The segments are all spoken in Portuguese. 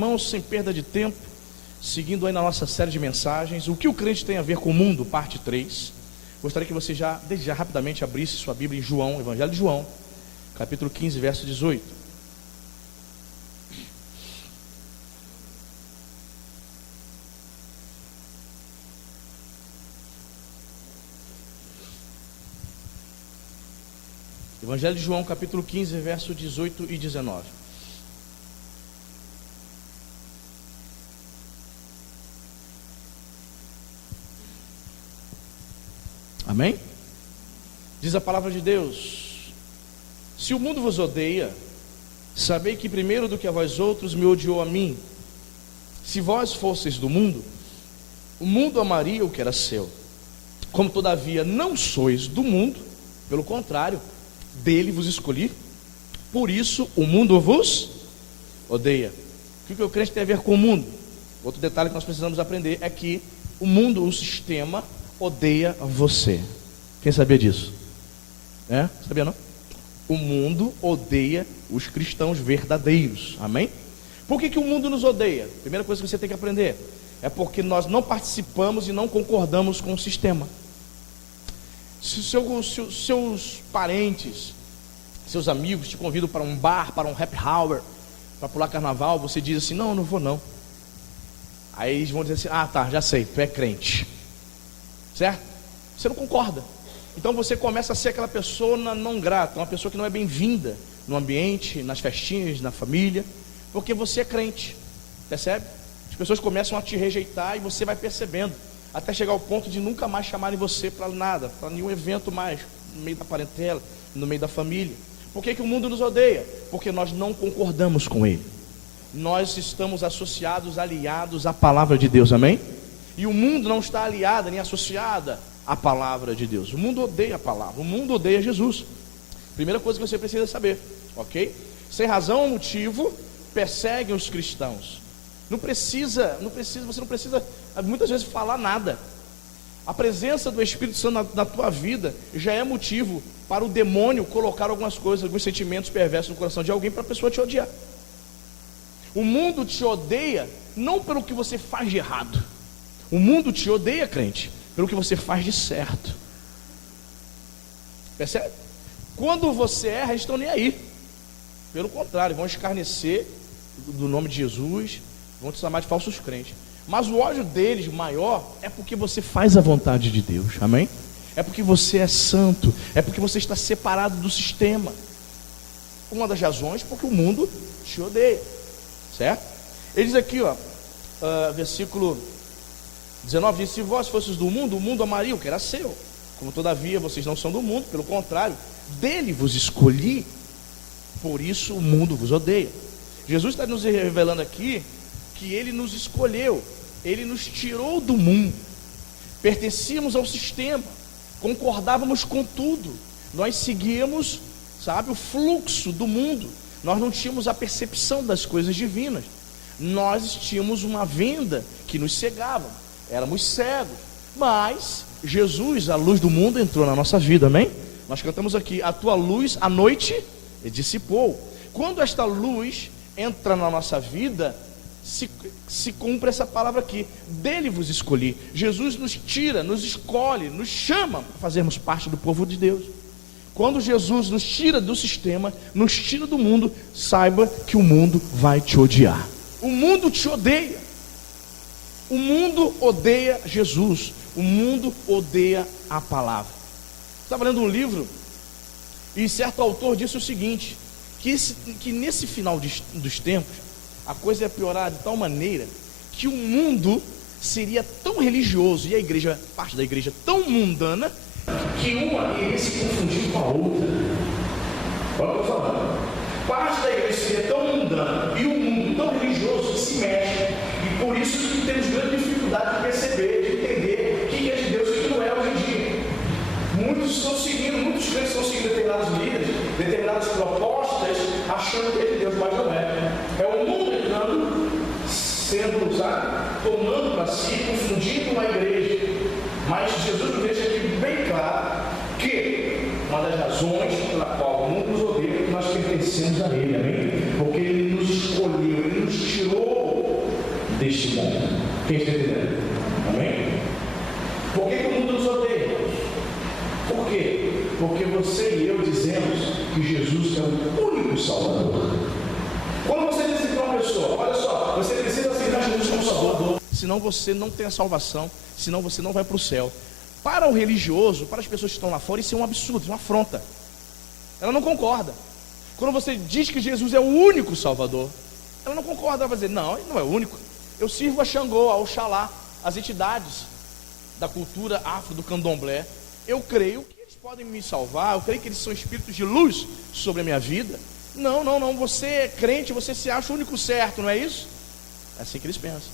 Irmãos, sem perda de tempo, seguindo aí na nossa série de mensagens, o que o crente tem a ver com o mundo, parte 3. Gostaria que você desde já rapidamente abrisse sua Bíblia em João, Evangelho de João, capítulo 15, verso 18. Evangelho de João, capítulo 15, verso 18 e 19. Amém? Diz a palavra de Deus: se o mundo vos odeia, sabei que primeiro do que a vós outros me odiou a mim. Se vós fosseis do mundo, o mundo amaria o que era seu. Como todavia não sois do mundo, pelo contrário, dele vos escolhi, por isso o mundo vos odeia. O que o crente tem a ver com o mundo? Outro detalhe que nós precisamos aprender é que o mundo, o sistema, odeia você. Quem sabia disso? Sabia não? O mundo odeia os cristãos verdadeiros. Amém? Por que o mundo nos odeia? Primeira coisa que você tem que aprender é porque nós não participamos e não concordamos com o sistema. Se seus parentes, seus amigos te convidam para um bar, para um happy hour, para pular carnaval, você diz assim: não, não vou não. Aí eles vão dizer assim: ah, tá, já sei, tu é crente, certo? Você não concorda. Então você começa a ser aquela pessoa não grata, uma pessoa que não é bem-vinda no ambiente, nas festinhas, na família, porque você é crente, percebe? As pessoas começam a te rejeitar e você vai percebendo, até chegar ao ponto de nunca mais chamarem você para nada, para nenhum evento mais, no meio da parentela, no meio da família. Por que o mundo nos odeia? Porque nós não concordamos com ele. Nós estamos associados, aliados à palavra de Deus, amém? E o mundo não está aliado nem associada à palavra de Deus. O mundo odeia a palavra, o mundo odeia Jesus. Primeira coisa que você precisa saber, ok? Sem razão ou motivo, perseguem os cristãos. Você não precisa muitas vezes falar nada. A presença do Espírito Santo na tua vida já é motivo para o demônio colocar algumas coisas, alguns sentimentos perversos no coração de alguém para a pessoa te odiar. O mundo te odeia não pelo que você faz de errado. O mundo te odeia, crente, pelo que você faz de certo. Percebe? Quando você erra, eles estão nem aí. Pelo contrário, vão escarnecer do nome de Jesus, vão te chamar de falsos crentes. Mas o ódio deles maior é porque você faz a vontade de Deus, amém? É porque você é santo, é porque você está separado do sistema. Uma das razões porque o mundo te odeia, certo? Ele diz aqui, versículo 19, diz: se vós fosseis do mundo, o mundo amaria o que era seu. Como todavia vocês não são do mundo, pelo contrário, dele vos escolhi, por isso o mundo vos odeia. Jesus está nos revelando aqui que ele nos escolheu, ele nos tirou do mundo. Pertencíamos ao sistema, concordávamos com tudo, nós seguíamos, o fluxo do mundo. Nós não tínhamos a percepção das coisas divinas. Nós tínhamos uma venda que nos cegava, éramos cegos. Mas Jesus, a luz do mundo, entrou na nossa vida, amém? Nós cantamos aqui: a tua luz à noite dissipou. Quando esta luz entra na nossa vida, se cumpre essa palavra aqui: dele vos escolhi. Jesus nos tira, nos escolhe, nos chama para fazermos parte do povo de Deus. Quando Jesus nos tira do sistema, nos tira do mundo, saiba que o mundo vai te odiar. O mundo te odeia. O mundo odeia Jesus. O mundo odeia a palavra. Estava lendo um livro e certo autor disse o seguinte: que nesse final dos tempos, a coisa ia piorar de tal maneira que o mundo seria tão religioso e a igreja, parte da igreja, tão mundana, que uma iria se confundir com a outra. Olha o que eu estou falando. Parte da igreja seria tão mundana e o mundo tão religioso que se mexe. E por isso que temos grande dificuldade de perceber, de entender o que é de Deus e o que não é hoje em dia. Muitos crentes estão seguindo determinados líderes, determinadas propostas, achando que é de Deus, mas não é. É o mundo entrando, sendo usado, tomando para si, confundindo uma igreja. Mas Jesus nos deixa aqui bem claro que uma das razões pela qual o mundo nos odeia é que nós pertencemos a Ele, amém? Porque Ele nos escolheu, Ele nos tirou deste mundo. Quem está entendendo? Amém? Por que o mundo nos odeia? Por quê? Porque você e eu dizemos que Jesus é o único Salvador. Quando você diz para uma pessoa, olha só, você precisa aceitar Jesus como Salvador, senão você não tem a salvação, senão você não vai para o céu. Para o religioso, para as pessoas que estão lá fora, isso é um absurdo, uma afronta. Ela não concorda. Quando você diz que Jesus é o único Salvador, ela não concorda, ela vai dizer, não, ele não é o único. Eu sirvo a Xangô, a Oxalá, as entidades da cultura afro, do candomblé. Eu creio que eles podem me salvar, eu creio que eles são espíritos de luz sobre a minha vida. Não, você é crente, você se acha o único certo, não é isso? É assim que eles pensam.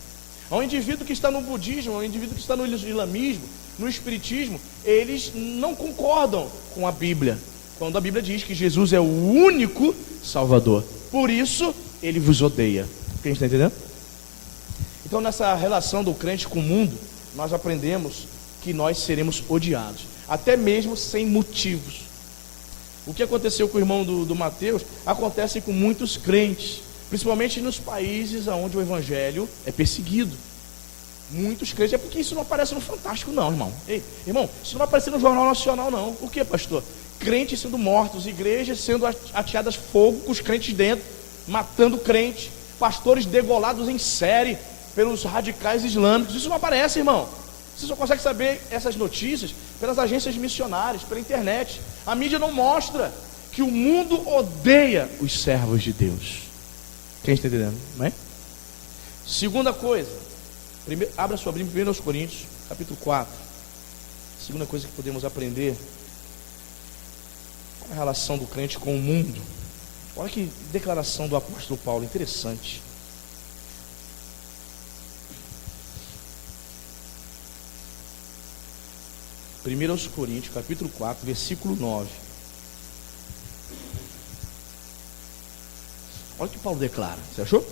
Ao indivíduo que está no budismo, ao indivíduo que está no islamismo, no espiritismo, eles não concordam com a Bíblia, quando a Bíblia diz que Jesus é o único Salvador. Por isso, ele vos odeia. Quem está entendendo? Então, nessa relação do crente com o mundo, nós aprendemos que nós seremos odiados, até mesmo sem motivos. O que aconteceu com o irmão do Mateus, acontece com muitos crentes, principalmente nos países onde o evangelho é perseguido. Muitos crentes, é porque isso não aparece no Fantástico não, irmão. Ei, irmão, isso não aparece no Jornal Nacional não. Por quê, pastor? Crentes sendo mortos, igrejas sendo ateadas fogo com os crentes dentro, matando crente, pastores degolados em série pelos radicais islâmicos. Isso não aparece, irmão. Você só consegue saber essas notícias pelas agências missionárias, pela internet. A mídia não mostra que o mundo odeia os servos de Deus. Quem está entendendo? Não é? Segunda coisa, abra sua Bíblia em 1 Coríntios, capítulo 4. Segunda coisa que podemos aprender, qual é a relação do crente com o mundo? Olha que declaração do apóstolo Paulo, interessante. Primeiro Coríntios, capítulo 4, versículo 9. Olha o que Paulo declara, você achou?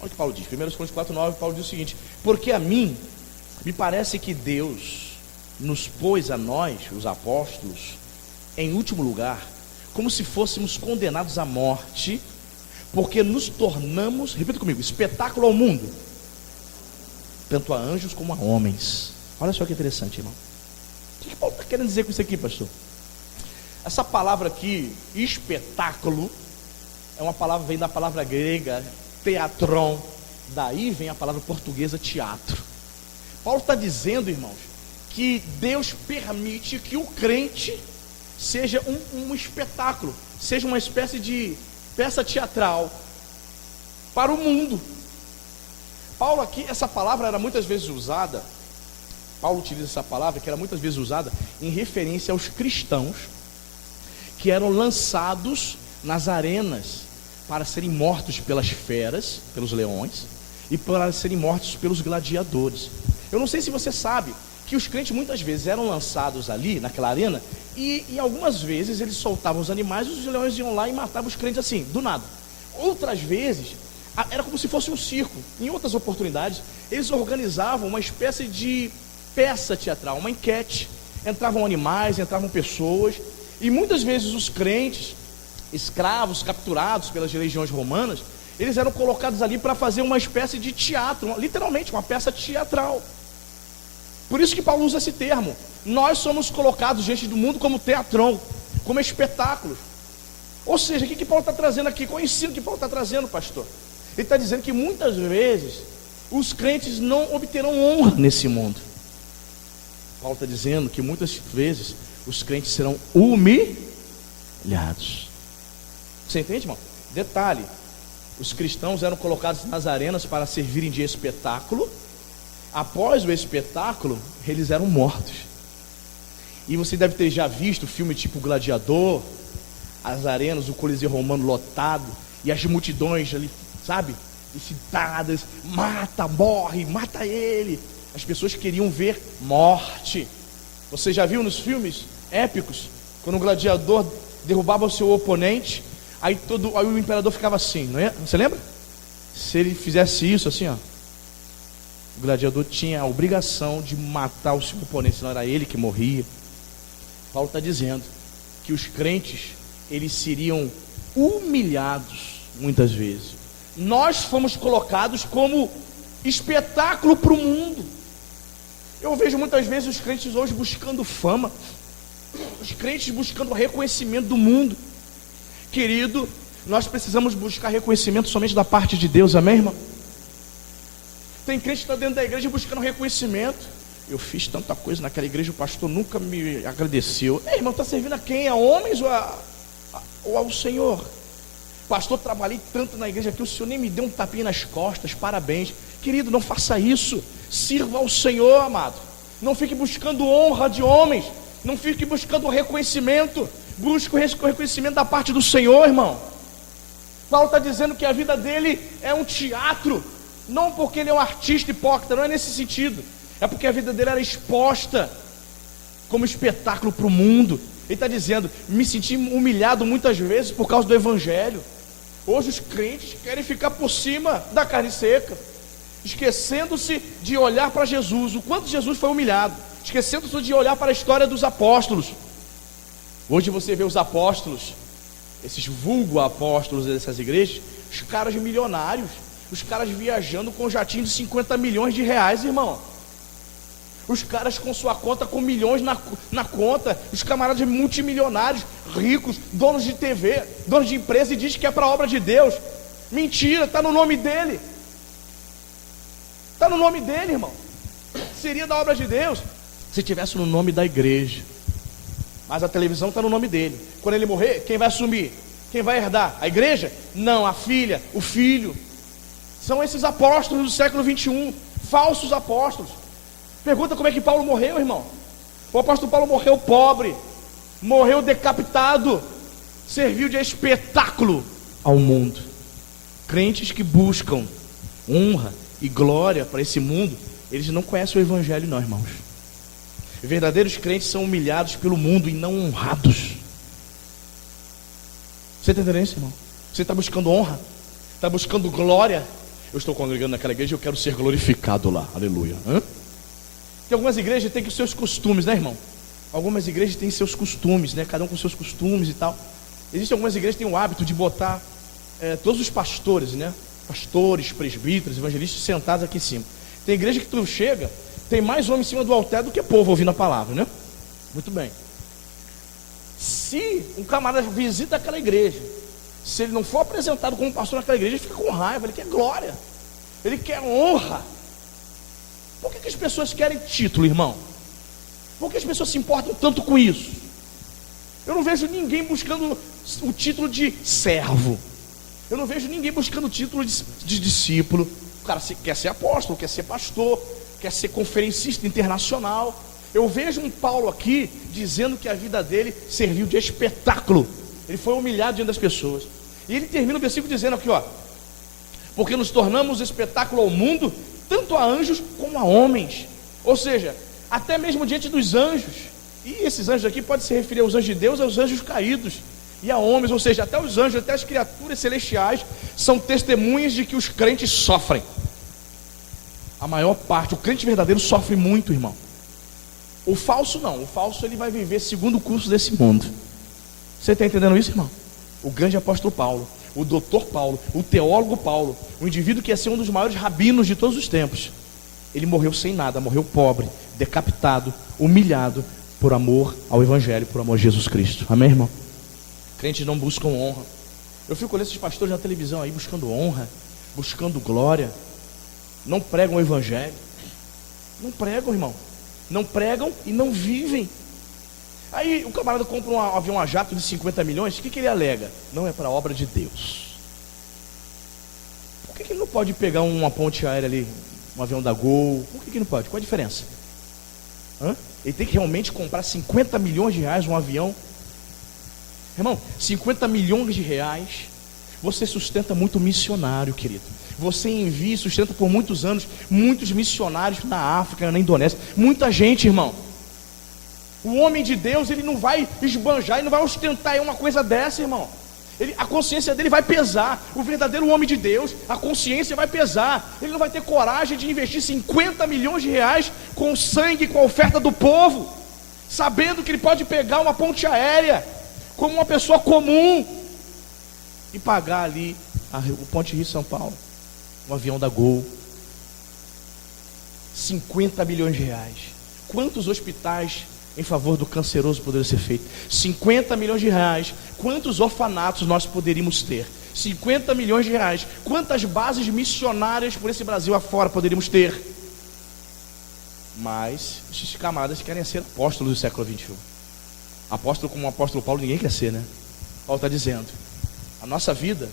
Olha o que Paulo diz, 1 Coríntios 4, 9, Paulo diz o seguinte: porque a mim, me parece que Deus nos pôs a nós, os apóstolos, em último lugar, como se fôssemos condenados à morte, porque nos tornamos, repita comigo, espetáculo ao mundo, tanto a anjos como a homens. Olha só que interessante, irmão. O que Paulo está querendo dizer com isso aqui, pastor? Essa palavra aqui, espetáculo, é uma palavra, vem da palavra grega, teatron. Daí vem a palavra portuguesa, teatro. Paulo está dizendo, irmãos, que Deus permite que o crente seja um espetáculo, seja uma espécie de peça teatral para o mundo. Paulo aqui, essa palavra era muitas vezes usada, Paulo utiliza essa palavra que era muitas vezes usada em referência aos cristãos que eram lançados nas arenas para serem mortos pelas feras, pelos leões, e para serem mortos pelos gladiadores. Eu não sei se você sabe que os crentes muitas vezes eram lançados ali naquela arena e algumas vezes eles soltavam os animais e os leões iam lá e matavam os crentes assim, do nada. Outras vezes era como se fosse um circo. Em outras oportunidades eles organizavam uma espécie de peça teatral, uma enquete. Entravam animais, entravam pessoas, e muitas vezes os crentes, escravos, capturados pelas legiões romanas, eles eram colocados ali para fazer uma espécie de teatro, literalmente uma peça teatral. Por isso que Paulo usa esse termo. Nós somos colocados diante do mundo como teatron, como espetáculos. Ou seja, o que Paulo está trazendo aqui? Qual é o ensino que Paulo está trazendo, pastor? Ele está dizendo que muitas vezes os crentes não obterão honra nesse mundo. Paulo está dizendo que muitas vezes os crentes serão humilhados. Você entende, irmão? Detalhe: os cristãos eram colocados nas arenas para servirem de espetáculo. Após o espetáculo, eles eram mortos. E você deve ter já visto filme tipo Gladiador, as arenas, o Coliseu Romano lotado, e as multidões ali, sabe, excitadas, mata, morre, mata ele. As pessoas queriam ver morte. Você já viu nos filmes épicos, quando o gladiador derrubava o seu oponente, aí o imperador ficava assim, não é? Você lembra? Se ele fizesse isso assim, ó, o gladiador tinha a obrigação de matar o seu oponente, senão era ele que morria. Paulo está dizendo que os crentes, eles seriam humilhados muitas vezes, Nós fomos colocados como espetáculo para o mundo. Eu vejo muitas vezes os crentes hoje buscando fama, os crentes buscando reconhecimento do mundo. Querido, nós precisamos buscar reconhecimento somente da parte de Deus, amém, irmão? Tem crente que está dentro da igreja buscando reconhecimento. Eu fiz tanta coisa naquela igreja, o pastor nunca me agradeceu. Ei, irmão, está servindo a quem? A homens ou ao Senhor? Pastor, trabalhei tanto na igreja que o Senhor nem me deu um tapinha nas costas, parabéns. Querido, não faça isso. Sirva ao Senhor, amado. Não fique buscando honra de homens. Não fique buscando reconhecimento. Busque o reconhecimento da parte do Senhor, irmão. Paulo está dizendo que a vida dele é um teatro. Não porque ele é um artista hipócrita, não é nesse sentido. É porque a vida dele era exposta como espetáculo para o mundo. Ele está dizendo, me senti humilhado muitas vezes por causa do evangelho. Hoje os crentes querem ficar por cima da carne seca, esquecendo-se de olhar para Jesus, o quanto Jesus foi humilhado, esquecendo-se de olhar para a história dos apóstolos. Hoje você vê os apóstolos, esses vulgo apóstolos dessas igrejas, os caras milionários, os caras viajando com jatinho de 50 milhões de reais, irmão. Os caras com sua conta com milhões na conta, os camaradas multimilionários, ricos, donos de TV, donos de empresa, e diz que é para a obra de Deus. Mentira, está no nome dele. Está no nome dele, irmão. Seria da obra de Deus se tivesse no nome da igreja. Mas a televisão está no nome dele. Quando ele morrer, quem vai assumir? Quem vai herdar? A igreja? Não, a filha, o filho. São esses apóstolos do século 21, falsos apóstolos. Pergunta como é que Paulo morreu, irmão. O apóstolo Paulo morreu pobre, morreu decapitado, serviu de espetáculo ao mundo. Crentes que buscam honra e glória para esse mundo, eles não conhecem o evangelho não, irmãos. Verdadeiros crentes são humilhados pelo mundo e não honrados. Você está entendendo isso, irmão? Você está buscando honra, está buscando glória. Eu estou congregando naquela igreja e eu quero ser glorificado lá, aleluia. Tem algumas igrejas que têm os seus costumes, né, irmão? Algumas igrejas têm seus costumes, né? Cada um com seus costumes e tal. Existem algumas igrejas que têm o hábito de botar todos os pastores, né? Pastores, presbíteros, evangelistas sentados aqui em cima. Tem igreja que tu chega, tem mais homem em cima do altar do que povo ouvindo a palavra, né? Muito bem. Se um camarada visita aquela igreja, se ele não for apresentado como pastor naquela igreja, ele fica com raiva, ele quer glória, ele quer honra. Por que as pessoas querem título, irmão? Por que as pessoas se importam tanto com isso? Eu não vejo ninguém buscando o título de servo. Eu não vejo ninguém buscando o título de discípulo. O cara quer ser apóstolo, quer ser pastor, quer ser conferencista internacional. Eu vejo um Paulo aqui dizendo que a vida dele serviu de espetáculo. Ele foi humilhado diante das pessoas. E ele termina o versículo dizendo aqui, ó: porque nos tornamos espetáculo ao mundo, tanto a anjos como a homens. Ou seja, até mesmo diante dos anjos. E esses anjos aqui podem se referir aos anjos de Deus, aos anjos caídos e a homens, ou seja, até os anjos, até as criaturas celestiais são testemunhas de que os crentes sofrem. A maior parte, o crente verdadeiro sofre muito, irmão. O falso não, o falso ele vai viver segundo o curso desse mundo. Você está entendendo isso, irmão? O grande apóstolo Paulo, o doutor Paulo, o teólogo Paulo, o indivíduo que ia ser um dos maiores rabinos de todos os tempos, ele morreu sem nada, morreu pobre, decapitado, humilhado, por amor ao evangelho, por amor a Jesus Cristo. Amém, irmão? Crentes não buscam honra. Eu fico olhando esses pastores na televisão aí buscando honra, buscando glória, não pregam o evangelho, não pregam, irmão, não pregam e não vivem. Aí o camarada compra um avião a jato de 50 milhões, o que ele alega? Não é para a obra de Deus. Por que ele não pode pegar uma ponte aérea ali, um avião da Gol? Por que ele não pode? Qual a diferença? Ele tem que realmente comprar 50 milhões de reais um avião? Irmão, 50 milhões de reais, você sustenta muito missionário, querido. Você envia e sustenta por muitos anos muitos missionários na África, na Indonésia, muita gente, irmão. O homem de Deus, ele não vai esbanjar, ele não vai ostentar uma coisa dessa, irmão. A consciência dele vai pesar. O verdadeiro homem de Deus, a consciência vai pesar. Ele não vai ter coragem de investir 50 milhões de reais com o sangue, com a oferta do povo, sabendo que ele pode pegar uma ponte aérea como uma pessoa comum e pagar ali o Ponte Rio-São Paulo, um avião da Gol, 50 milhões de reais. Quantos hospitais em favor do canceroso poderiam ser feitos? 50 milhões de reais. Quantos orfanatos nós poderíamos ter? 50 milhões de reais. Quantas bases missionárias por esse Brasil afora poderíamos ter? Mas esses camaradas querem ser apóstolos do século 21. Apóstolo como o apóstolo Paulo ninguém quer ser, né? Paulo está dizendo, a nossa vida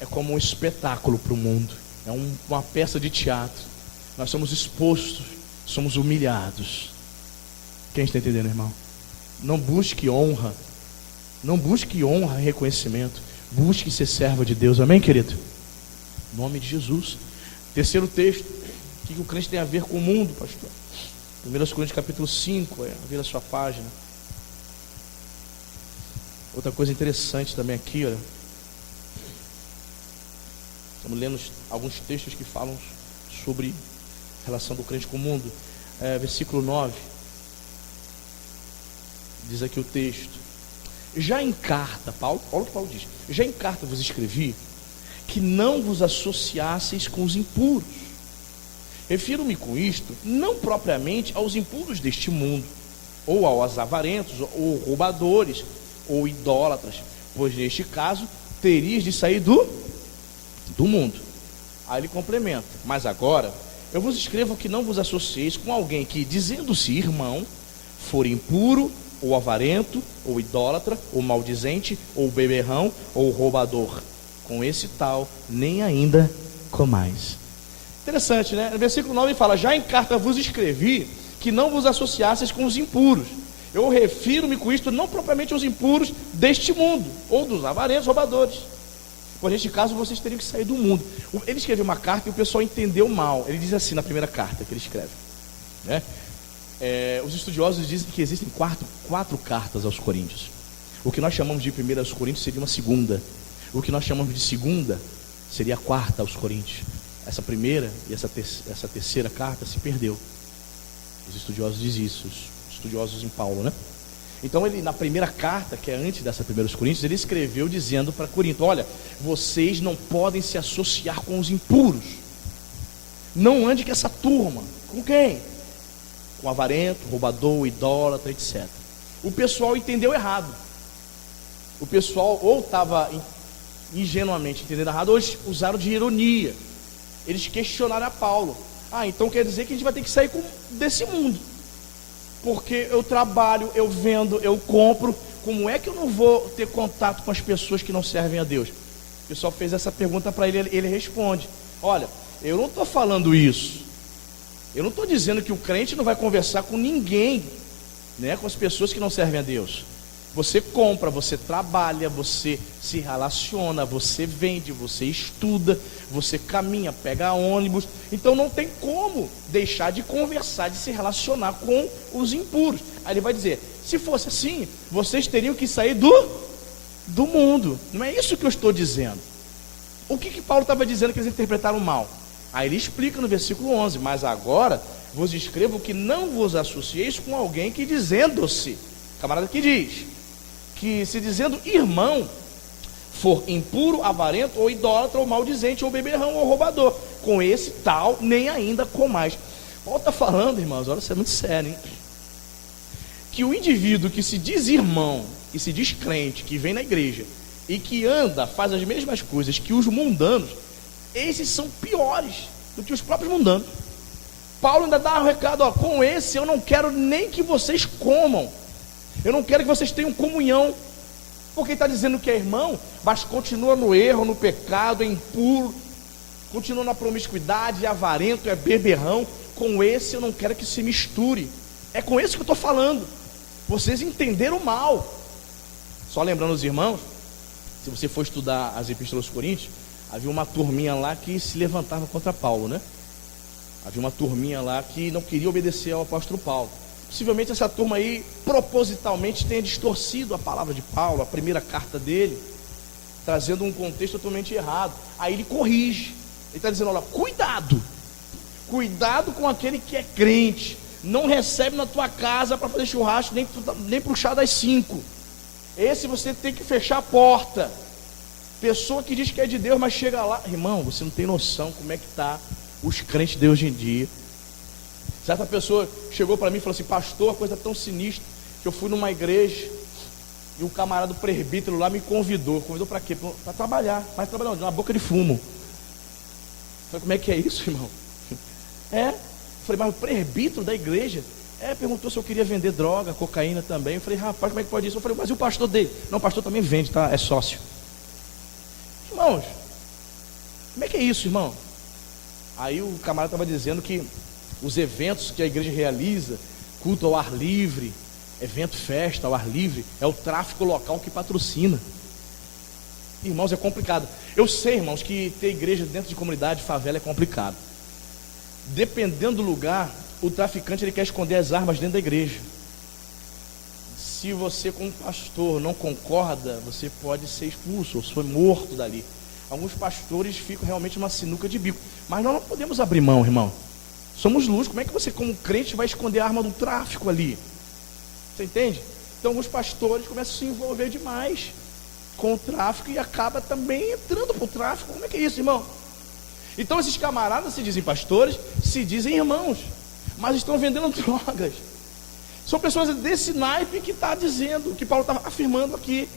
é como um espetáculo para o mundo. É uma peça de teatro. Nós somos expostos, somos humilhados. Quem está entendendo, irmão? Não busque honra. Não busque honra e reconhecimento. Busque ser servo de Deus. Amém, querido? Em nome de Jesus. Terceiro texto. O que o crente tem a ver com o mundo, pastor? 1 Coríntios capítulo 5. Vira a sua página. Outra coisa interessante também aqui, olha. Estamos lendo alguns textos que falam sobre a relação do crente com o mundo. Versículo 9. Diz aqui o texto: já em carta, olha o que Paulo diz: já em carta vos escrevi que não vos associasseis com os impuros. Refiro-me com isto não propriamente aos impuros deste mundo, ou aos avarentos, ou roubadores, ou idólatras, pois neste caso terias de sair do mundo. Aí ele complementa: mas agora eu vos escrevo que não vos associeis com alguém que, dizendo-se irmão, for impuro, ou avarento, ou idólatra, ou maldizente, ou beberrão, ou roubador. Com esse tal, nem ainda comais. Interessante, né? No versículo 9 ele fala: já em carta vos escrevi que não vos associasseis com os impuros. Eu refiro-me com isto não propriamente aos impuros deste mundo, ou dos avarentos, roubadores. Pois neste caso vocês teriam que sair do mundo. Ele escreveu uma carta e o pessoal entendeu mal. Ele diz assim na primeira carta que ele escreve, né? Os estudiosos dizem que existem quatro cartas aos Coríntios. O que nós chamamos de primeira aos Coríntios seria uma segunda. O que nós chamamos de segunda seria a quarta aos Coríntios. Essa primeira e essa terceira carta se perdeu. Os estudiosos dizem isso, os estudiosos em Paulo, né? Então ele, na primeira carta, que é antes dessa primeira aos Coríntios, ele escreveu dizendo para Corinto: olha, vocês não podem se associar com os impuros. Não ande com essa turma. Com quem? Com avarento, roubador, idólatra, etc. O pessoal entendeu errado. O pessoal ou estava ingenuamente entendendo errado, ou eles usaram de ironia. Eles questionaram a Paulo: então quer dizer que a gente vai ter que sair desse mundo, porque eu trabalho, eu vendo, eu compro, como é que eu não vou ter contato com as pessoas que não servem a Deus? O pessoal fez essa pergunta para ele, ele responde: olha, eu não estou falando isso. Eu não estou dizendo que o crente não vai conversar com ninguém, né, com as pessoas que não servem a Deus. Você compra, você trabalha, você se relaciona, você vende, você estuda, você caminha, pega ônibus. Então não tem como deixar de conversar, de se relacionar com os impuros. Aí ele vai dizer: se fosse assim, vocês teriam que sair do mundo. Não é isso que eu estou dizendo. O que Paulo estava dizendo que eles interpretaram mal? Aí ele explica no versículo 11: mas agora vos escrevo que não vos associeis com alguém que, dizendo-se, camarada que diz, que se dizendo irmão, for impuro, avarento, ou idólatra, ou maldizente, ou beberrão, ou roubador. Com esse tal, nem ainda comais. Paulo está falando, irmãos, olha, isso é muito sério, hein? Que o indivíduo que se diz irmão, e se diz crente, que vem na igreja, e que anda, faz as mesmas coisas que os mundanos, esses são piores do que os próprios mundanos. Paulo ainda dá um recado: com esse eu não quero nem que vocês comam. Eu não quero que vocês tenham comunhão. Porque ele está dizendo que é irmão, mas continua no erro, no pecado, é impuro, continua na promiscuidade, é avarento, é beberrão. Com esse eu não quero que se misture. É com esse que eu estou falando. Vocês entenderam mal. Só lembrando os irmãos, se você for estudar as epístolas aos Coríntios, havia uma turminha lá que se levantava contra Paulo, né? Havia uma turminha lá que não queria obedecer ao apóstolo Paulo. Possivelmente essa turma aí propositalmente tenha distorcido a palavra de Paulo, a primeira carta dele, trazendo um contexto totalmente errado. Aí ele corrige. Ele está dizendo: olha, cuidado com aquele que é crente, não recebe na tua casa para fazer churrasco, nem para o chá das 5. Esse você tem que fechar a porta. Pessoa que diz que é de Deus, mas chega lá, irmão, você não tem noção como é que está os crentes de hoje em dia. Certa pessoa chegou para mim e falou assim: pastor, a coisa é tão sinistra que eu fui numa igreja e um camarada do presbítero lá me convidou para quê? Para trabalhar, mas trabalhando na boca de fumo. Eu falei: como é que é isso, irmão? Eu falei: mas o presbítero da igreja perguntou se eu queria vender droga, cocaína também. Eu falei: rapaz, como é que pode isso? Eu falei: mas e o pastor dele? Não, o pastor também vende, tá? É sócio. Irmãos, como é que é isso, irmão? Aí o camarada estava dizendo que os eventos que a igreja realiza, culto ao ar livre, evento, festa ao ar livre, é o tráfico local que patrocina. Irmãos, é complicado. Eu sei, irmãos, que ter igreja dentro de comunidade, favela, é complicado. Dependendo do lugar, o traficante ele quer esconder as armas dentro da igreja. Se você, como pastor, não concorda, você pode ser expulso ou ser morto dali. Alguns pastores ficam realmente numa sinuca de bico, mas nós não podemos abrir mão, irmão. Somos luz. Como é que você, como crente, vai esconder a arma do tráfico ali? Você entende? Então alguns pastores começam a se envolver demais com o tráfico e acaba também entrando para o tráfico. Como é que é isso, irmão? Então esses camaradas se dizem pastores, se dizem irmãos, mas estão vendendo drogas. São pessoas desse naipe que está dizendo, que Paulo está afirmando aqui.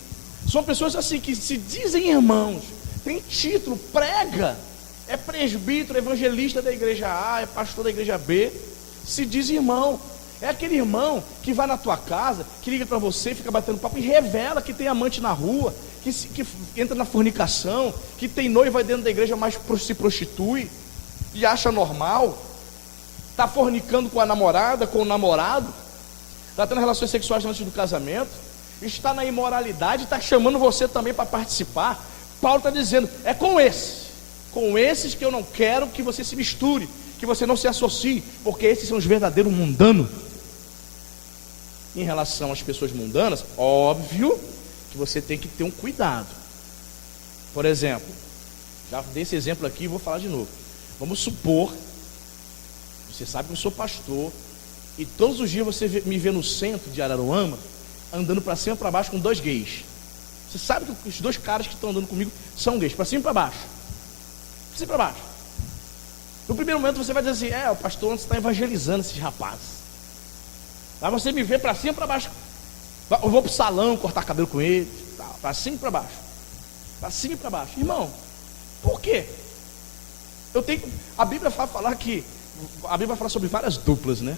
São pessoas assim que se dizem irmãos, tem título, prega, é presbítero, evangelista da igreja A, é pastor da igreja B, se diz irmão. É aquele irmão que vai na tua casa, que liga para você, fica batendo papo e revela que tem amante na rua, que entra na fornicação, que tem noiva dentro da igreja, mas se prostitui e acha normal, está fornicando com a namorada, com o namorado, está tendo relações sexuais antes do casamento, está na imoralidade, está chamando você também para participar. Paulo está dizendo: é com esses que eu não quero que você se misture, que você não se associe, porque esses são os verdadeiros mundanos. Em relação às pessoas mundanas, óbvio que você tem que ter um cuidado. Por exemplo, já dei esse exemplo aqui e vou falar de novo. Vamos supor, você sabe que eu sou pastor, e todos os dias você me vê no centro de Araruama, andando para cima e para baixo com 2 gays. Você sabe que os 2 caras que estão andando comigo são gays, para cima e para baixo. Para cima e para baixo. No primeiro momento você vai dizer assim: o pastor antes está evangelizando esses rapazes. Aí você me vê para cima e para baixo. Eu vou para o salão cortar cabelo com eles, para cima e para baixo. Para cima e para baixo. Irmão, por quê? A Bíblia vai falar que a Bíblia vai falar sobre várias duplas, né?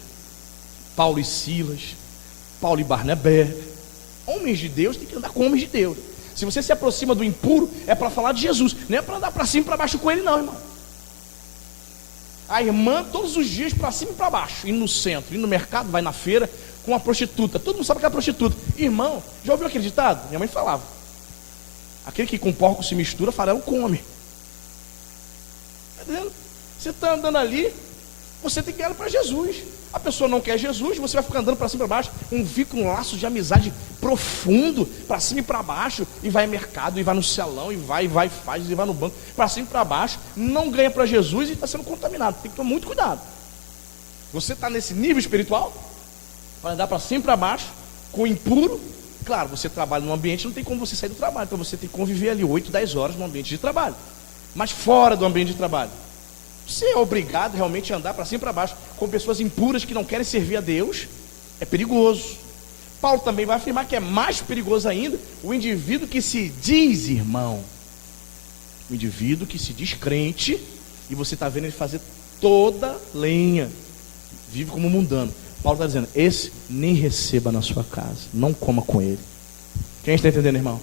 Paulo e Silas, Paulo e Barnabé. Homens de Deus tem que andar com homens de Deus. Se você se aproxima do impuro, é para falar de Jesus, não é para andar para cima e para baixo com ele, não, irmão. A irmã todos os dias para cima e para baixo, indo no centro, indo no mercado, vai na feira com uma prostituta. Todo mundo sabe que é prostituta. Irmão, já ouviu aquele ditado? Minha mãe falava: aquele que com porco se mistura, farão come. Tá entendendo? Você está andando ali, você tem que ir para Jesus. A pessoa não quer Jesus, você vai ficar andando para cima e para baixo, fica um laço de amizade profundo, para cima e para baixo, e vai ao mercado, e vai no salão, e vai, faz, e vai no banco, para cima e para baixo, não ganha para Jesus e está sendo contaminado. Tem que tomar muito cuidado. Você está nesse nível espiritual, para andar para cima e para baixo, com o impuro. Claro, você trabalha num ambiente, não tem como você sair do trabalho, então você tem que conviver ali 8, 10 horas no ambiente de trabalho, mas fora do ambiente de trabalho, você é obrigado realmente a andar para cima e para baixo com pessoas impuras que não querem servir a Deus. É perigoso. Paulo também vai afirmar que é mais perigoso ainda o indivíduo que se diz irmão, o indivíduo que se diz crente, e você está vendo ele fazer toda lenha, vive como mundano. Paulo está dizendo: esse nem receba na sua casa, não coma com ele. Quem está entendendo, irmão?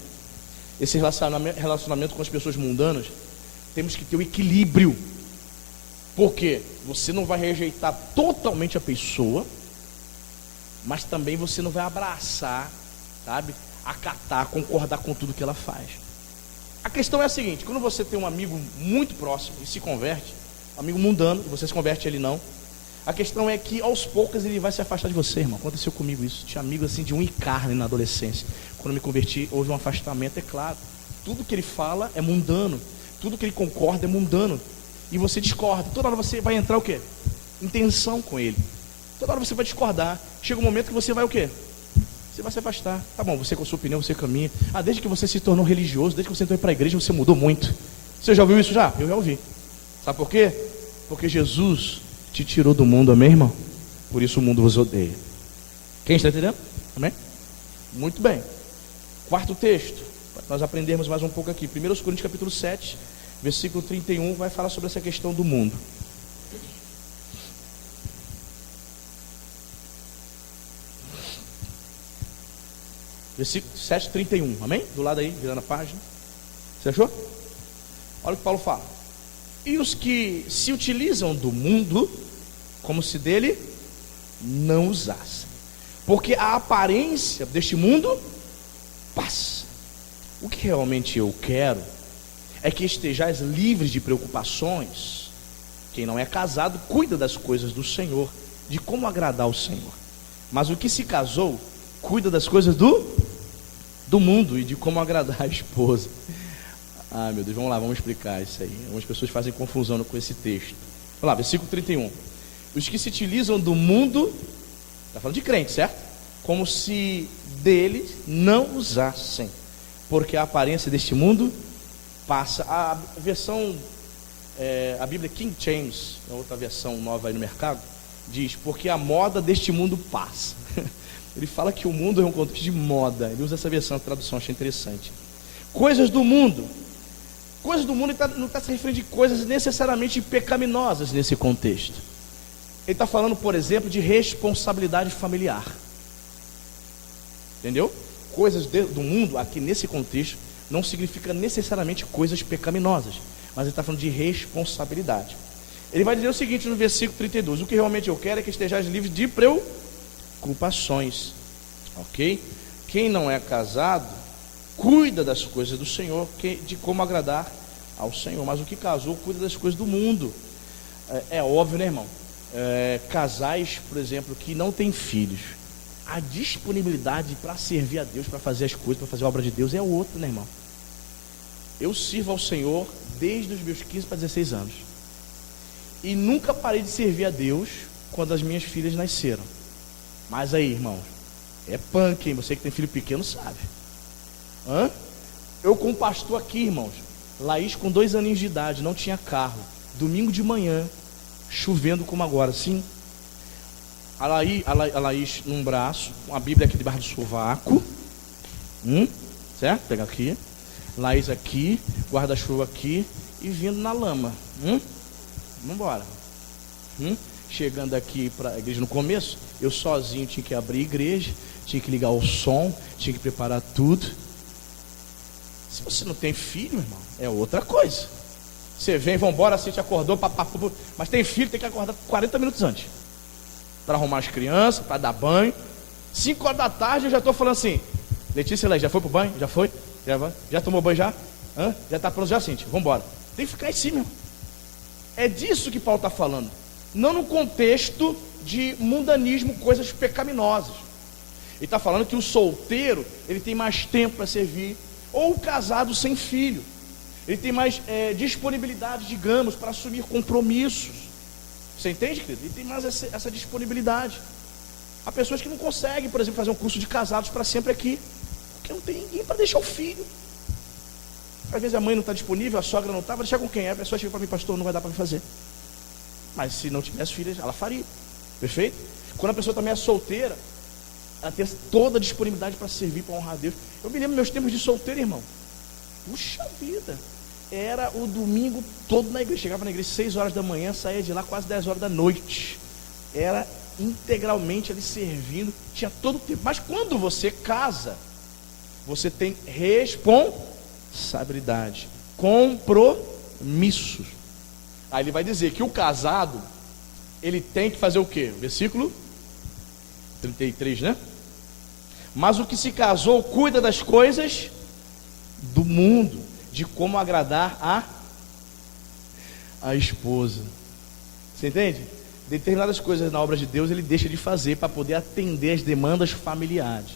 Esse relacionamento com as pessoas mundanas, temos que ter o equilíbrio. Porque você não vai rejeitar totalmente a pessoa, mas também você não vai abraçar, sabe? Acatar, concordar com tudo que ela faz. A questão é a seguinte: quando você tem um amigo muito próximo e se converte, amigo mundano, e você se converte, ele não. A questão é que aos poucos ele vai se afastar de você, irmão. Aconteceu comigo isso. Tinha amigo assim de unha e carne na adolescência. Quando me converti, houve um afastamento, é claro. Tudo que ele fala é mundano. Tudo que ele concorda é mundano. E você discorda. Toda hora você vai entrar o quê? Em tensão com ele. Toda hora você vai discordar. Chega um momento que você vai o quê? você vai se afastar. Tá bom, você com a sua opinião, você caminha. Desde que você se tornou religioso, desde que você entrou para a igreja, você mudou muito. Você já ouviu isso já? Eu já ouvi. Sabe por quê? Porque Jesus te tirou do mundo, amém, irmão? Por isso o mundo vos odeia. Quem está entendendo? Amém? Muito bem. Quarto texto, para nós aprendermos mais um pouco aqui. 1 Coríntios capítulo 7, versículo 31, vai falar sobre essa questão do mundo. Versículo 7, 31, amém? Do lado aí, virando a página. Você achou? Olha o que Paulo fala. E os que se utilizam do mundo, como se dele não usassem. Porque a aparência deste mundo passa. O que realmente eu quero é que estejais livres de preocupações. Quem não é casado, cuida das coisas do Senhor, de como agradar o Senhor. Mas o que se casou, cuida das coisas do mundo e de como agradar a esposa. Meu Deus, vamos lá, vamos explicar isso aí. Algumas pessoas fazem confusão com esse texto. Vamos lá, versículo 31. Os que se utilizam do mundo, está falando de crente, certo? Como se deles não usassem, porque a aparência deste mundo passa. A versão, a Bíblia King James, outra versão nova aí no mercado, diz, porque a moda deste mundo passa. Ele fala que o mundo é um contexto de moda. Ele usa essa versão, a tradução, achei interessante. Coisas do mundo. Coisas do mundo, ele não está se referindo de coisas necessariamente pecaminosas nesse contexto. Ele está falando, por exemplo, de responsabilidade familiar. Entendeu? Coisas do mundo, aqui nesse contexto, não significa necessariamente coisas pecaminosas, mas ele está falando de responsabilidade. Ele vai dizer o seguinte no versículo 32, o que realmente eu quero é que estejais livres de preocupações, ok? Quem não é casado, cuida das coisas do Senhor, de como agradar ao Senhor, mas o que casou, cuida das coisas do mundo. É óbvio, né, irmão? Casais, por exemplo, que não têm filhos, a disponibilidade para servir a Deus, para fazer as coisas, para fazer a obra de Deus é outra, né, irmão? Eu sirvo ao Senhor desde os meus 15 para 16 anos e nunca parei de servir a Deus quando as minhas filhas nasceram. Mas aí, irmão, é punk, hein? Você que tem filho pequeno sabe. Eu com um pastor aqui, irmãos, Laís com 2 aninhos de idade, não tinha carro, domingo de manhã, chovendo como agora, sim. A Laís num braço, com a Bíblia aqui debaixo do sovaco, certo? Pega aqui, Laís aqui, guarda-chuva aqui e vindo na lama. Vamos embora. Chegando aqui para a igreja no começo, eu sozinho tinha que abrir a igreja, tinha que ligar o som, tinha que preparar tudo. Se você não tem filho, irmão, é outra coisa. Você vem, vamos embora, assim, te acordou, mas tem filho, tem que acordar 40 minutos antes para arrumar as crianças, para dar banho. 5 horas da tarde eu já estou falando assim, Letícia, já foi pro banho? Já foi? Já tomou banho já? Já está pronto já, Cíntia? Vamos embora. Tem que ficar em cima. É disso que Paulo está falando. Não no contexto de mundanismo, coisas pecaminosas. Ele está falando que o solteiro, ele tem mais tempo para servir, ou o casado sem filho, ele tem mais disponibilidade, digamos, para assumir compromissos. Você entende, querido? Ele tem mais essa disponibilidade. Há pessoas que não conseguem, por exemplo, fazer um curso de casados para sempre aqui, porque não tem ninguém para deixar o filho. Às vezes a mãe não está disponível, a sogra não está, vai deixar com quem? A pessoa chega para mim, pastor, não vai dar para me fazer. Mas se não tivesse filhas, ela faria. Perfeito? Quando a pessoa também é solteira, ela tem toda a disponibilidade para servir, para honrar a Deus. Eu me lembro meus tempos de solteiro, irmão. Puxa vida. Era o domingo todo na igreja. Chegava na igreja 6 horas da manhã, saía de lá quase 10 horas da noite. Era integralmente ali servindo, tinha todo o tempo. Mas quando você casa, você tem responsabilidade, compromissos. Aí ele vai dizer que o casado, ele tem que fazer o quê? Versículo 33, né? Mas o que se casou cuida das coisas do mundo, de como agradar a esposa. Você entende? Determinadas coisas na obra de Deus ele deixa de fazer para poder atender as demandas familiares.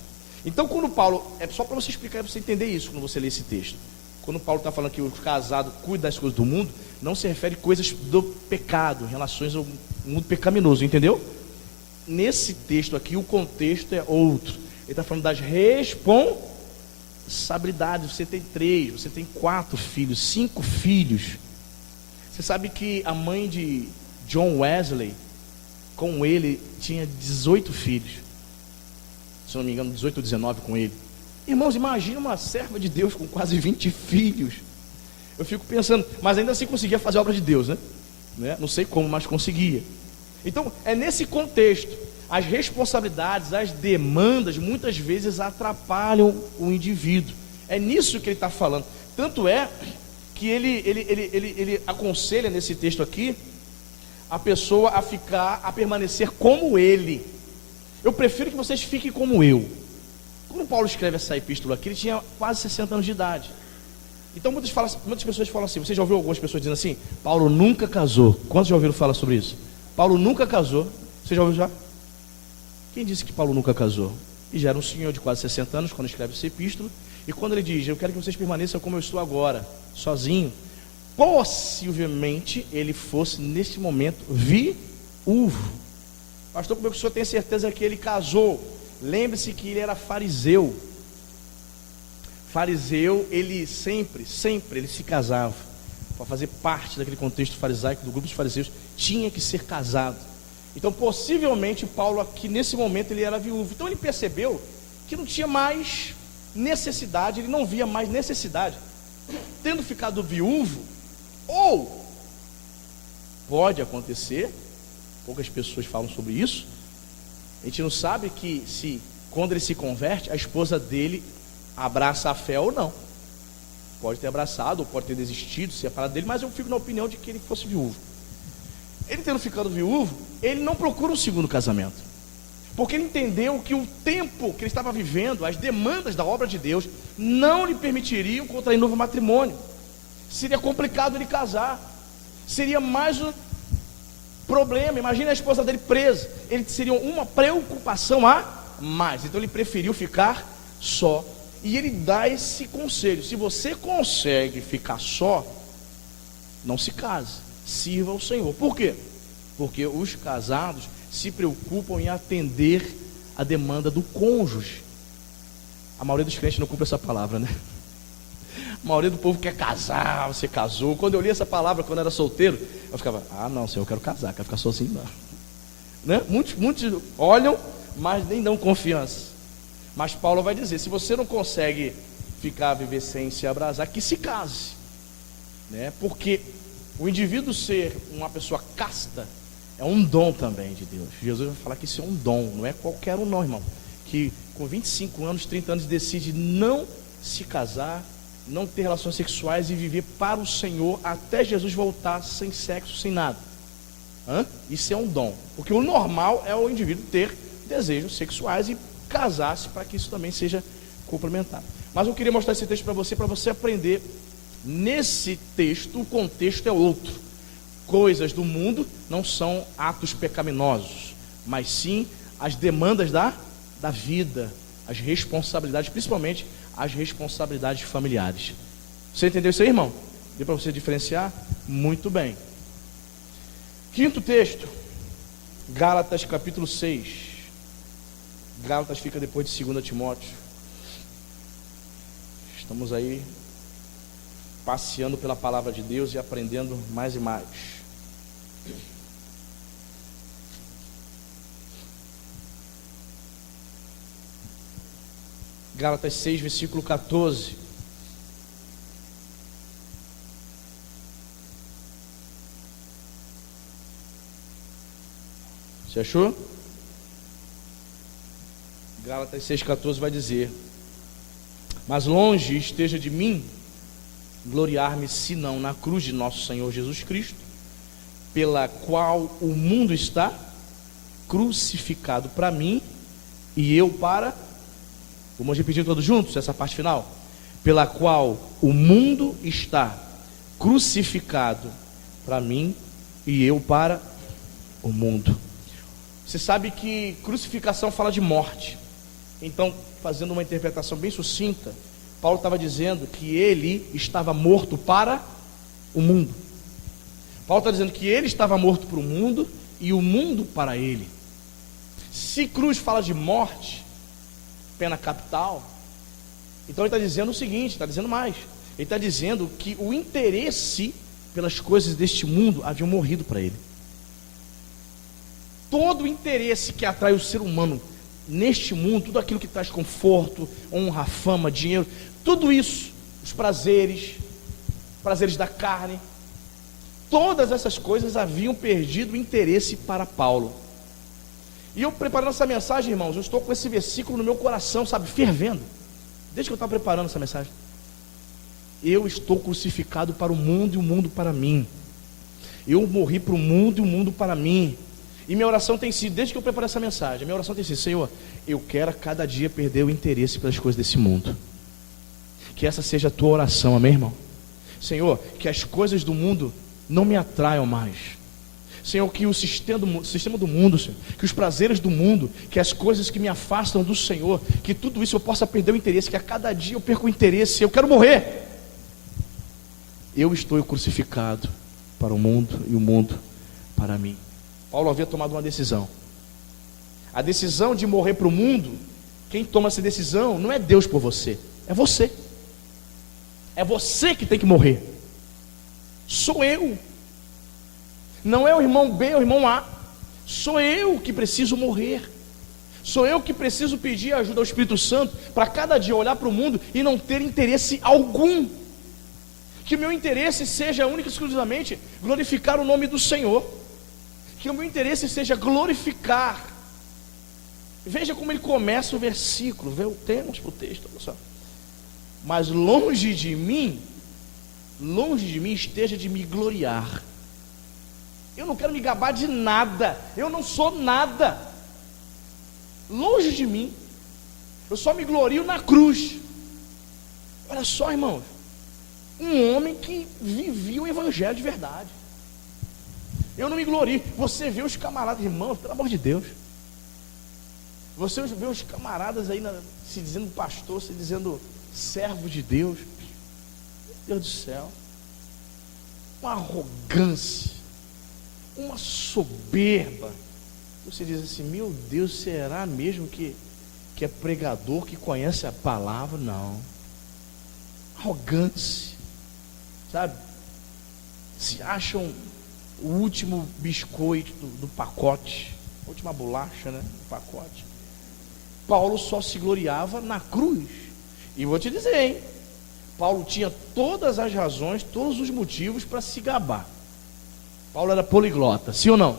Então quando Paulo, é só para você explicar, para você entender isso quando você lê esse texto. Quando Paulo está falando que o casado cuida das coisas do mundo, não se refere a coisas do pecado, relações ao mundo pecaminoso, entendeu? Nesse texto aqui o contexto é outro. Ele está falando das responsabilidades. Você tem 3, você tem 4 filhos, 5 filhos. Você sabe que a mãe de John Wesley, com ele, tinha 18 filhos. Se não me engano, 18 ou 19 com ele. Irmãos, imagine uma serva de Deus com quase 20 filhos. Eu fico pensando, mas ainda assim conseguia fazer a obra de Deus, né? Não sei como, mas conseguia. Então, é nesse contexto, as responsabilidades, as demandas, muitas vezes atrapalham o indivíduo. É nisso que ele está falando. Tanto é que ele aconselha nesse texto aqui, a pessoa a permanecer como ele. Eu prefiro que vocês fiquem como eu. Quando Paulo escreve essa epístola aqui, ele tinha quase 60 anos de idade. Então muitas pessoas falam assim, você já ouviu algumas pessoas dizendo assim, Paulo nunca casou. Quantos já ouviram falar sobre isso? Paulo nunca casou. Você já ouviu já? Quem disse que Paulo nunca casou? E já era um senhor de quase 60 anos quando escreve essa epístola. E quando ele diz, eu quero que vocês permaneçam como eu estou agora, sozinho, possivelmente ele fosse nesse momento viúvo. Pastor, como é que o senhor tem certeza que ele casou? Lembre-se que ele era fariseu. Fariseu, ele sempre ele se casava. Para fazer parte daquele contexto farisaico, do grupo dos fariseus, tinha que ser casado. Então, possivelmente, Paulo aqui, nesse momento, ele era viúvo. Então, ele percebeu que não tinha mais necessidade, ele não via mais necessidade. Tendo ficado viúvo, ou pode acontecer, poucas pessoas falam sobre isso, a gente não sabe que quando ele se converte, a esposa dele abraça a fé ou não. Pode ter abraçado, ou pode ter desistido, separado dele, mas eu fico na opinião de que ele fosse viúvo. Ele tendo ficado viúvo, ele não procura um segundo casamento, porque ele entendeu que o tempo que ele estava vivendo, as demandas da obra de Deus, não lhe permitiriam contrair novo matrimônio. Seria complicado ele casar, seria mais um problema. Imagine a esposa dele presa, ele seria uma preocupação a mais. Então ele preferiu ficar só. E ele dá esse conselho: se você consegue ficar só, não se case, sirva ao Senhor. Por quê? Porque os casados se preocupam em atender a demanda do cônjuge. A maioria dos crentes não cumpre essa palavra, né? A maioria do povo quer casar, você casou. Quando eu li essa palavra, quando eu era solteiro, eu ficava, não, Senhor, eu quero casar, quero ficar sozinho, não. Né? Muitos olham, mas nem dão confiança. Mas Paulo vai dizer, se você não consegue viver sem se abrasar, que se case, né? Porque o indivíduo ser uma pessoa casta é um dom também de Deus. Jesus vai falar que isso é um dom, não é qualquer um não, irmão. Que com 25 anos, 30 anos decide não se casar, não ter relações sexuais e viver para o Senhor até Jesus voltar sem sexo, sem nada. Isso é um dom, porque o normal é o indivíduo ter desejos sexuais e casar-se para que isso também seja complementado. Mas eu queria mostrar esse texto para você aprender. Nesse texto, o contexto é outro. Coisas do mundo não são atos pecaminosos, mas sim as demandas da vida, as responsabilidades, principalmente as responsabilidades familiares. Você entendeu isso aí, irmão? Deu para você diferenciar? Muito bem. Quinto texto, Gálatas capítulo 6. Gálatas fica depois de 2 Timóteo. Estamos aí passeando pela palavra de Deus e aprendendo mais e mais. Gálatas 6, versículo 14. Você achou? Gálatas 6,14 vai dizer: mas longe esteja de mim gloriar-me senão na cruz de nosso Senhor Jesus Cristo, pela qual o mundo está crucificado para mim e eu para... Vamos repetir todos juntos essa parte final. Pela qual o mundo está crucificado para mim e eu para o mundo. Você sabe que crucificação fala de morte. Então, fazendo uma interpretação bem sucinta, Paulo estava dizendo que ele estava morto para o mundo. Paulo está dizendo que ele estava morto para o mundo e o mundo para ele. Se cruz fala de morte, pena capital. Então ele está dizendo o seguinte, está dizendo mais. Ele está dizendo que o interesse pelas coisas deste mundo havia morrido para ele. Todo o interesse que atrai o ser humano neste mundo, tudo aquilo que traz conforto, honra, fama, dinheiro, tudo isso, os prazeres da carne, todas essas coisas haviam perdido o interesse para Paulo. E eu preparando essa mensagem, irmãos, eu estou com esse versículo no meu coração, sabe, fervendo. Desde que eu estava preparando essa mensagem. Eu estou crucificado para o mundo e o mundo para mim. Eu morri para o mundo e o mundo para mim. E minha oração tem sido, desde que eu preparei essa mensagem, minha oração tem sido: Senhor, eu quero a cada dia perder o interesse pelas coisas desse mundo. Que essa seja a tua oração, amém, irmão? Senhor, que as coisas do mundo não me atraiam mais. Senhor, que o sistema do mundo, Senhor, que os prazeres do mundo, que as coisas que me afastam do Senhor, que tudo isso eu possa perder o interesse, que a cada dia eu perco o interesse, eu quero morrer. Eu estou crucificado para o mundo e o mundo para mim. Paulo havia tomado uma decisão. A decisão de morrer para o mundo, quem toma essa decisão não é Deus por você, é você. É você que tem que morrer. Sou eu. Não é o irmão B, é o irmão A. Sou eu que preciso morrer. Sou eu que preciso pedir ajuda ao Espírito Santo para cada dia olhar para o mundo e não ter interesse algum. Que o meu interesse seja único e exclusivamente glorificar o nome do Senhor. Que o meu interesse seja glorificar. Veja como ele começa o versículo. Temos para o texto, olha só. Mas longe de mim esteja de me gloriar. Eu não quero me gabar de nada. Eu não sou nada. Longe de mim. Eu só me glorio na cruz. Olha só, irmãos. Um homem que vivia o evangelho de verdade. Eu não me glorio. Você vê os camaradas, irmãos, pelo amor de Deus. Você vê os camaradas aí se dizendo pastor, se dizendo servo de Deus. Meu Deus do céu. Uma arrogância. Uma soberba. Você diz assim: meu Deus, será mesmo que é pregador, que conhece a palavra? Não. Arrogância, sabe? Se acham o último biscoito do pacote, a última bolacha, né, do pacote. Paulo só se gloriava na cruz. E vou te dizer, hein, Paulo tinha todas as razões, todos os motivos para se gabar. Paulo era poliglota, sim ou não?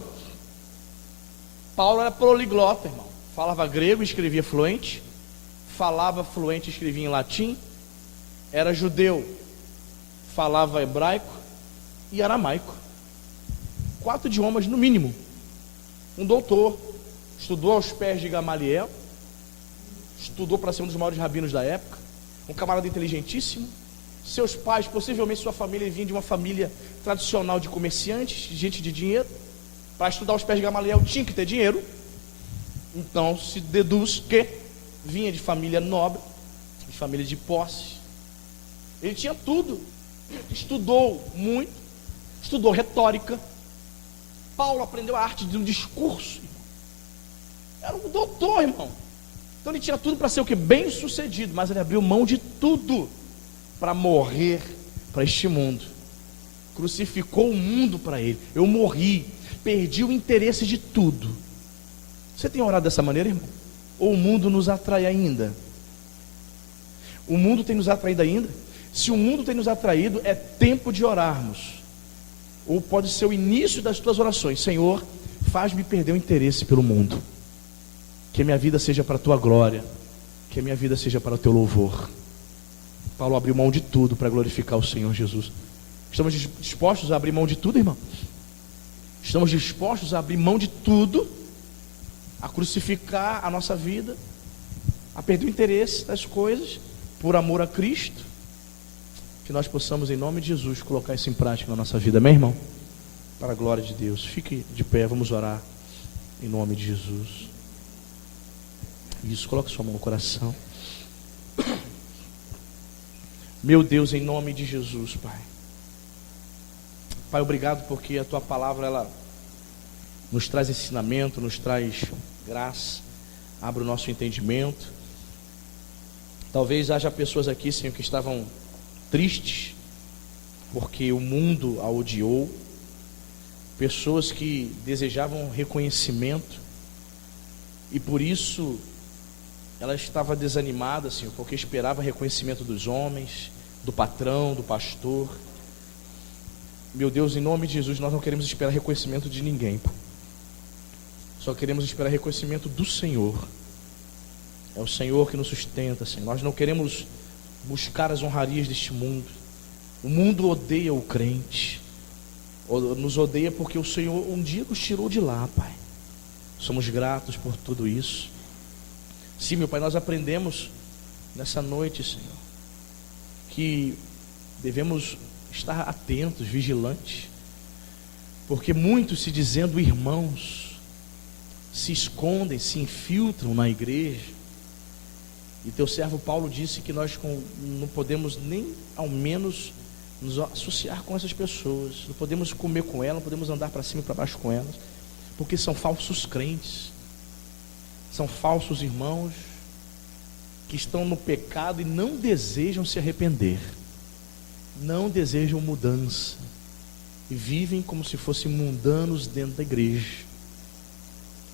Paulo era poliglota, irmão. Falava grego, escrevia fluente. Falava fluente, escrevia em latim. Era judeu, falava hebraico e aramaico. 4 idiomas no mínimo. Um doutor, estudou aos pés de Gamaliel. Estudou para ser um dos maiores rabinos da época. Um camarada inteligentíssimo. Seus pais, possivelmente sua família, vinha de uma família tradicional de comerciantes, de gente de dinheiro. Para estudar aos pés de Gamaliel tinha que ter dinheiro. Então se deduz que vinha de família nobre, de família de posse. Ele tinha tudo. Estudou muito, estudou retórica. Paulo aprendeu a arte de um discurso. Era um doutor, irmão. Então ele tinha tudo para ser o que? Bem sucedido. Mas ele abriu mão de tudo para morrer para este mundo. Crucificou o mundo para ele. Eu morri, perdi o interesse de tudo. Você tem orado dessa maneira, irmão? Ou o mundo nos atrai ainda? O mundo tem nos atraído ainda? Se o mundo tem nos atraído, é tempo de orarmos. Ou pode ser o início das tuas orações: Senhor, faz-me perder o interesse pelo mundo. Que a minha vida seja para a tua glória. Que a minha vida seja para o teu louvor. Paulo abriu mão de tudo para glorificar o Senhor Jesus. Estamos dispostos a abrir mão de tudo, irmão? Estamos dispostos a abrir mão de tudo, a crucificar a nossa vida, a perder o interesse das coisas, por amor a Cristo? Que nós possamos, em nome de Jesus, colocar isso em prática na nossa vida, amém, irmão? Para a glória de Deus. Fique de pé, vamos orar em nome de Jesus. Isso, coloque sua mão no coração. Meu Deus, em nome de Jesus, Pai. Pai, obrigado porque a tua palavra, ela nos traz ensinamento, nos traz graça, abre o nosso entendimento. Talvez haja pessoas aqui, Senhor, que estavam tristes, porque o mundo a odiou. Pessoas que desejavam reconhecimento, e por isso ela estava desanimada, Senhor, porque esperava reconhecimento dos homens, do patrão, do pastor. Meu Deus, em nome de Jesus, nós não queremos esperar reconhecimento de ninguém, Pai. Só queremos esperar reconhecimento do Senhor. É o Senhor que nos sustenta, Senhor. Nós não queremos buscar as honrarias deste mundo. O mundo odeia o crente, nos odeia porque o Senhor um dia nos tirou de lá, Pai. Somos gratos por tudo isso. Sim, meu Pai, nós aprendemos nessa noite, Senhor, que devemos estar atentos, vigilantes, porque muitos, se dizendo irmãos, se escondem, se infiltram na igreja. E teu servo Paulo disse que nós não podemos nem ao menos nos associar com essas pessoas, não podemos comer com elas, não podemos andar para cima e para baixo com elas, porque são falsos crentes, são falsos irmãos que estão no pecado e não desejam se arrepender, não desejam mudança e vivem como se fossem mundanos dentro da igreja.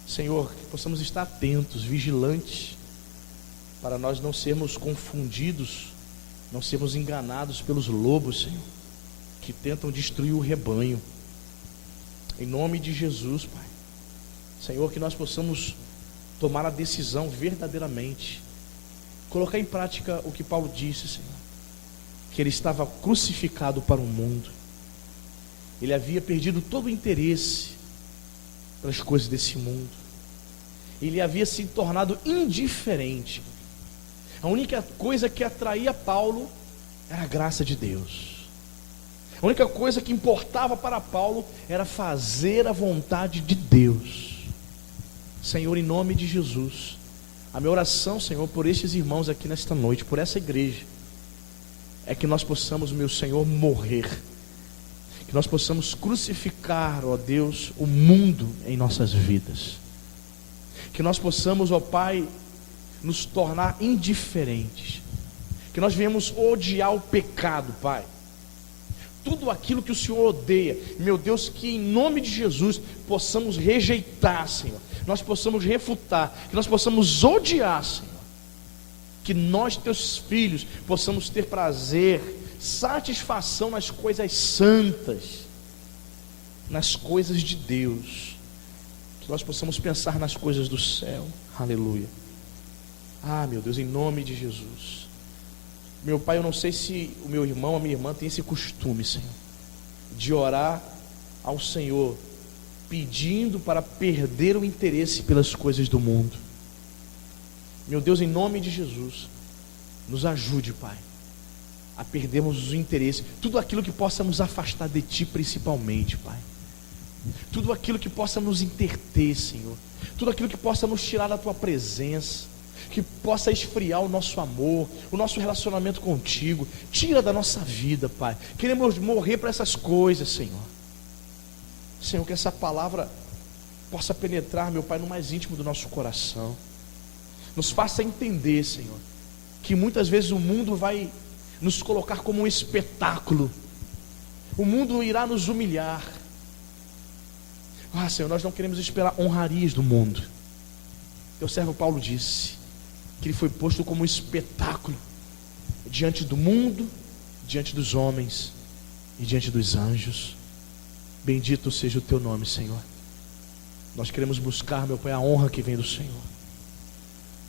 Senhor, que possamos estar atentos, vigilantes, para nós não sermos confundidos, não sermos enganados pelos lobos, Senhor, que tentam destruir o rebanho. Em nome de Jesus, Pai, Senhor, que nós possamos tomar a decisão verdadeiramente, colocar em prática o que Paulo disse, Senhor, que ele estava crucificado para o mundo, ele havia perdido todo o interesse pelas coisas desse mundo, ele havia se tornado indiferente. A única coisa que atraía Paulo era a graça de Deus. A única coisa que importava para Paulo era fazer a vontade de Deus. Senhor, em nome de Jesus, a minha oração, Senhor, por estes irmãos aqui nesta noite, por essa igreja, é que nós possamos, meu Senhor, morrer, que nós possamos crucificar, ó Deus, o mundo em nossas vidas, que nós possamos, ó Pai, nos tornar indiferentes, que nós venhamos odiar o pecado, Pai, tudo aquilo que o Senhor odeia, meu Deus, que em nome de Jesus possamos rejeitar, Senhor, nós possamos refutar, que nós possamos odiar, Senhor, que nós, teus filhos, possamos ter prazer, satisfação nas coisas santas, nas coisas de Deus, que nós possamos pensar nas coisas do céu. Aleluia. Meu Deus, em nome de Jesus. Meu Pai, eu não sei se o meu irmão, a minha irmã tem esse costume, Senhor, de orar ao Senhor, pedindo para perder o interesse pelas coisas do mundo. Meu Deus, em nome de Jesus, nos ajude, Pai, a perdermos o interesse, tudo aquilo que possa nos afastar de Ti principalmente, Pai, tudo aquilo que possa nos interter, Senhor, tudo aquilo que possa nos tirar da Tua presença, que possa esfriar o nosso amor, o nosso relacionamento contigo, tira da nossa vida, Pai. Queremos morrer para essas coisas, Senhor. Senhor, que essa palavra possa penetrar, meu Pai, no mais íntimo do nosso coração. Nos faça entender, Senhor, que muitas vezes o mundo vai nos colocar como um espetáculo, o mundo irá nos humilhar. Senhor, nós não queremos esperar honrarias do mundo. Teu servo Paulo disse que ele foi posto como um espetáculo diante do mundo, diante dos homens e diante dos anjos. Bendito seja o teu nome, Senhor. Nós queremos buscar, meu Pai, a honra que vem do Senhor.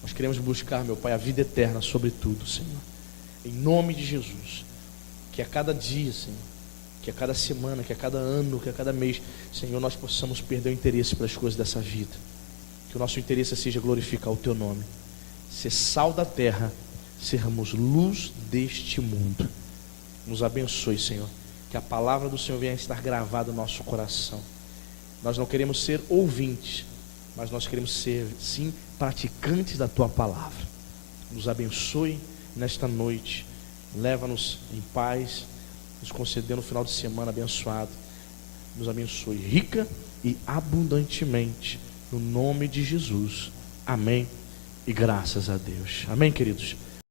Nós queremos buscar, meu Pai, a vida eterna sobre tudo, Senhor. Em nome de Jesus, que a cada dia, Senhor, que a cada semana, que a cada ano, que a cada mês, Senhor, nós possamos perder o interesse pelas coisas dessa vida. Que o nosso interesse seja glorificar o teu nome, ser sal da terra, sermos luz deste mundo. Nos abençoe, Senhor, que a palavra do Senhor venha a estar gravada no nosso coração. Nós não queremos ser ouvintes, mas nós queremos ser, sim, praticantes da tua palavra. Nos abençoe nesta noite, leva-nos em paz, nos concedendo um final de semana abençoado. Nos abençoe rica e abundantemente, no nome de Jesus. Amém e graças a Deus. Amém, queridos.